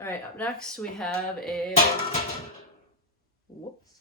All right, up next we have a, whoops.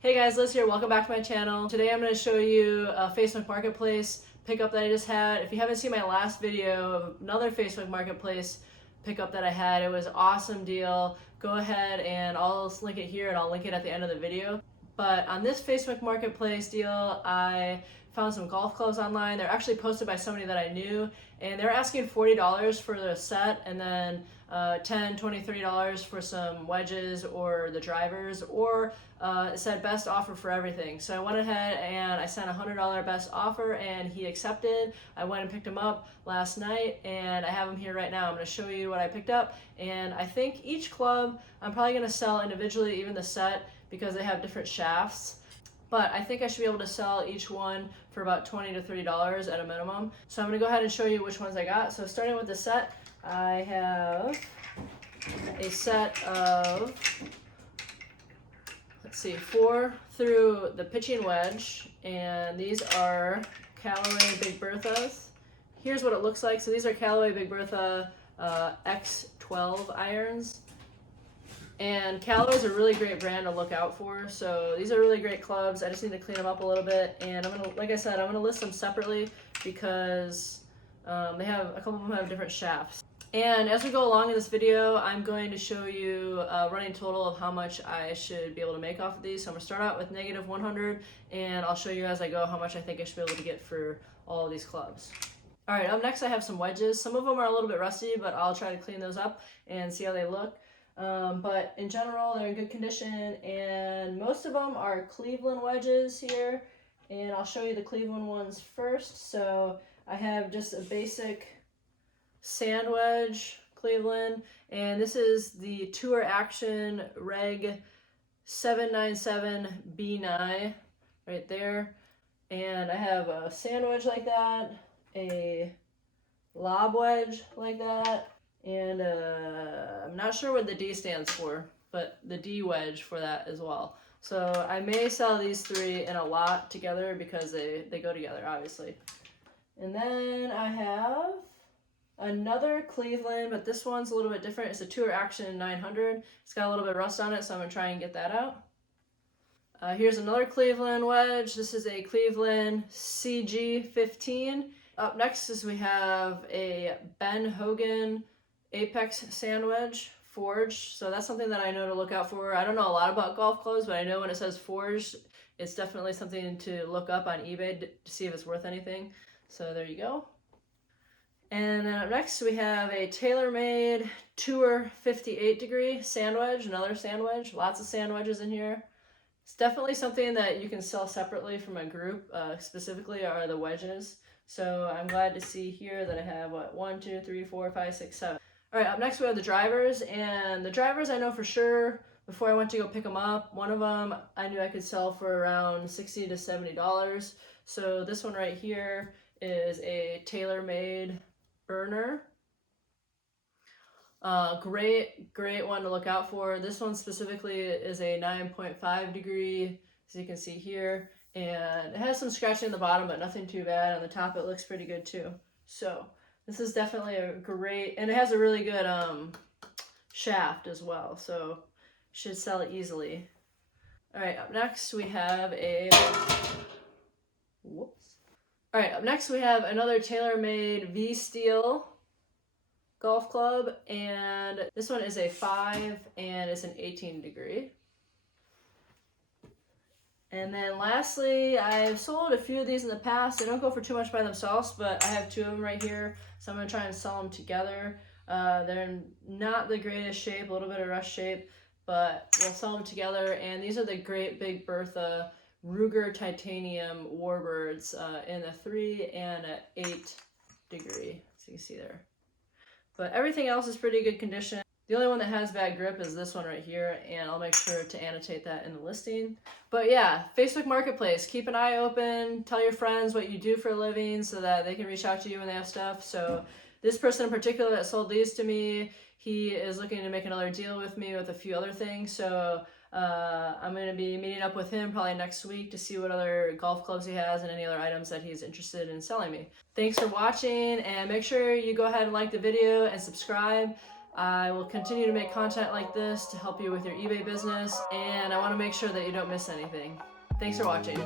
Hey guys, Liz here, welcome back to my channel. Today I'm going to show you a Facebook Marketplace pickup that I just had. If you haven't seen my last video of another Facebook Marketplace pickup that I had, it was an awesome deal. Go ahead and I'll link it here and I'll link it at the end of the video. But on this Facebook Marketplace deal, I found some golf clubs online. They're actually posted by somebody that I knew, and they're asking $40 for the set, and then $10, $20, $30 for some wedges or the drivers, or it said best offer for everything. So I went ahead and I sent a $100 best offer, and he accepted. I went and picked him up last night, and I have him here right now. I'm going to show you what I picked up, and I think each club I'm probably going to sell individually, even the set, because they have different shafts. But I think I should be able to sell each one for about $20 to $30 at a minimum. So I'm going to go ahead and show you which ones I got. So starting with the set, I have a set of, let's see, 4 through the pitching wedge, and these are Callaway Big Berthas. Here's what it looks like. So these are Callaway Big Bertha X12 irons. And Callaway is a really great brand to look out for. So these are really great clubs. I just need to clean them up a little bit. And I'm gonna, like I said, I'm gonna list them separately because they have, a couple of them have different shafts. And as we go along in this video, I'm going to show you a running total of how much I should be able to make off of these. So I'm gonna start out with negative 100, and I'll show you as I go how much I think I should be able to get for all of these clubs. All right, up next I have some wedges. Some of them are a little bit rusty, but I'll try to clean those up and see how they look. But in general, they're in good condition, and most of them are Cleveland wedges here, and I'll show you the Cleveland ones first. So I have just a basic sand wedge Cleveland, and this is the Tour Action Reg 797B9 right there. And I have a sand wedge like that, a lob wedge like that, and I'm not sure what the D stands for, but the D wedge for that as well. So I may sell these 3 in a lot together because they go together, obviously. And then I have another Cleveland, but this one's a little bit different. It's a Tour Action 900. It's got a little bit of rust on it, so I'm going to try and get that out. Here's another Cleveland wedge. This is a Cleveland CG15. Up next is we have a Ben Hogan Apex sand wedge forged. So that's something that I know to look out for. I don't know a lot about golf clubs, but I know when it says forged, it's definitely something to look up on eBay to see if it's worth anything. So there you go. And then up next we have a TaylorMade Tour 58 degree sand wedge, another sand wedge. Lots of sand wedges in here. It's definitely something that you can sell separately from a group, specifically are the wedges. So I'm glad to see here that I have, 1, 2, 3, 4, 5, 6, 7. All right, up next we have the drivers, and the drivers I know for sure before I went to go pick them up. One of them I knew I could sell for around $60 to $70. So this one right here is a TaylorMade burner. Great one to look out for. This one specifically is a 9.5 degree, as you can see here, and it has some scratching in the bottom, but nothing too bad. On the top it looks pretty good too. So this is definitely a great, and it has a really good shaft as well, so should sell it easily. All right, up next we have a, whoops. All right, up next we have another TaylorMade V-Steel golf club, and this one is a 5 and it's an 18 degree. And then lastly, I've sold a few of these in the past. They don't go for too much by themselves, but I have 2 of them right here, so I'm going to try and sell them together. They're in not the greatest shape, a little bit of rust shape, but we'll sell them together. And these are the Great Big Bertha Ruger Titanium Warbirds in a 3 and an 8 degree, so you can see there. But everything else is pretty good condition. The only one that has bad grip is this one right here, and I'll make sure to annotate that in the listing. But yeah, Facebook Marketplace, keep an eye open, tell your friends what you do for a living so that they can reach out to you when they have stuff. So this person in particular that sold these to me, he is looking to make another deal with me with a few other things. So I'm going to be meeting up with him probably next week to see what other golf clubs he has and any other items that he's interested in selling me. Thanks for watching, and make sure you go ahead and like the video and subscribe. I will continue to make content like this to help you with your eBay business, and I want to make sure that you don't miss anything. Thanks for watching.